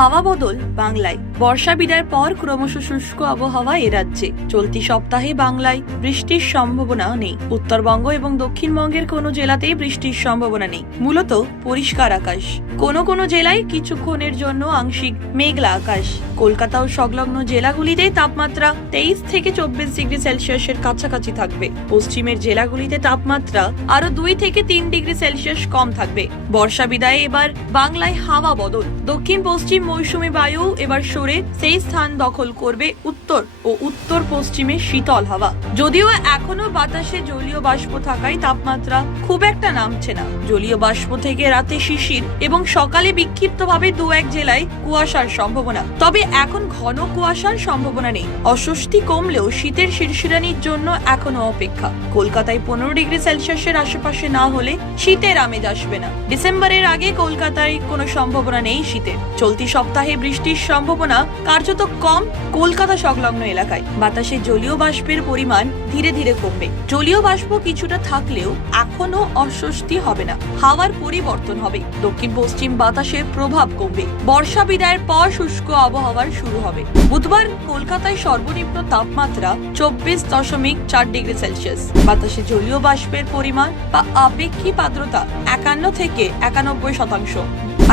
হাওয়া বদল বাংলায়। বর্ষা বিদায়ের পর ক্রমশ শুষ্ক আবহাওয়া এ রাজ্যে। চলতি সপ্তাহে বাংলায় বৃষ্টির সম্ভাবনা নেই। উত্তরবঙ্গ এবং দক্ষিণবঙ্গের কোনো জেলাতেই বৃষ্টির সম্ভাবনা নেই। মূলত পরিষ্কার আকাশ। কোনো কোনো জেলায় কিছুক্ষণের জন্য আংশিক মেঘলা আকাশ। কলকাতা ও সংলগ্ন জেলাগুলিতে তাপমাত্রা তেইশ থেকে চব্বিশ ডিগ্রি সেলসিয়াসের কাছাকাছি থাকবে। পশ্চিমের জেলাগুলিতে তাপমাত্রা আরও দুই থেকে তিন ডিগ্রি সেলসিয়াস কম থাকবে। বর্ষা বিদায়ে এবার বাংলায় হাওয়া বদল। দক্ষিণ পশ্চিম মৌসুমী বায়ু এবার সরে সেই স্থান দখল করবে উত্তর ও উত্তর পশ্চিমে শীতল হাওয়া। যদিও এখনও বাতাসে জলীয় বাষ্প থাকায় তাপমাত্রা খুব একটা নামছে না। জলীয় বাষ্প থেকে রাতে শিশির এবং সকালে বিক্ষিপ্তভাবে দু এক জেলায় কুয়াশার সম্ভাবনা। তবে এখন ঘন কুয়াশার সম্ভাবনা নেই। অস্বস্তি কমলেও শীতের শিরশিরানির জন্য এখনও অপেক্ষা। কলকাতায় পনেরো ডিগ্রি সেলসিয়াসের আশেপাশে না হলে শীতের আমেজ আসবে না। ডিসেম্বরের আগে কলকাতায় কোনো সম্ভাবনা নেই শীতের। চলতি সপ্তাহে বৃষ্টির সম্ভাবনা কার্যত কম কলকাতা সংলগ্ন এলাকায়। বাতাসে জলীয় বাষ্পের পরিমাণ ধীরে ধীরে কমবে। জলীয় বাষ্প কিছুটা থাকলেও এখনও অস্বস্তি হবে না। হাওয়ার পরিবর্তন হবে। দক্ষিণ পশ্চিম বাতাসের প্রভাব কমবে। বর্ষা বিদায়ের পর শুষ্ক আবহাওয়ার শুরু হবে। বুধবার কলকাতায় সর্বনিম্ন তাপমাত্রা চব্বিশ দশমিক চার ডিগ্রি সেলসিয়াস। বাতাসে জলীয় বাষ্পের পরিমাণ বা আপেক্ষিক আর্দ্রতা একান্ন থেকে একানব্বই শতাংশ।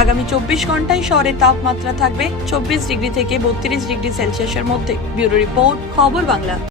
আগামী চব্বিশ ঘন্টায় শহরের তাপমাত্রা থাকবে চব্বিশ ডিগ্রি থেকে বত্রিশ ডিগ্রি সেলসিয়াসের মধ্যে। ব্যুরো রিপোর্ট, খবর বাংলা।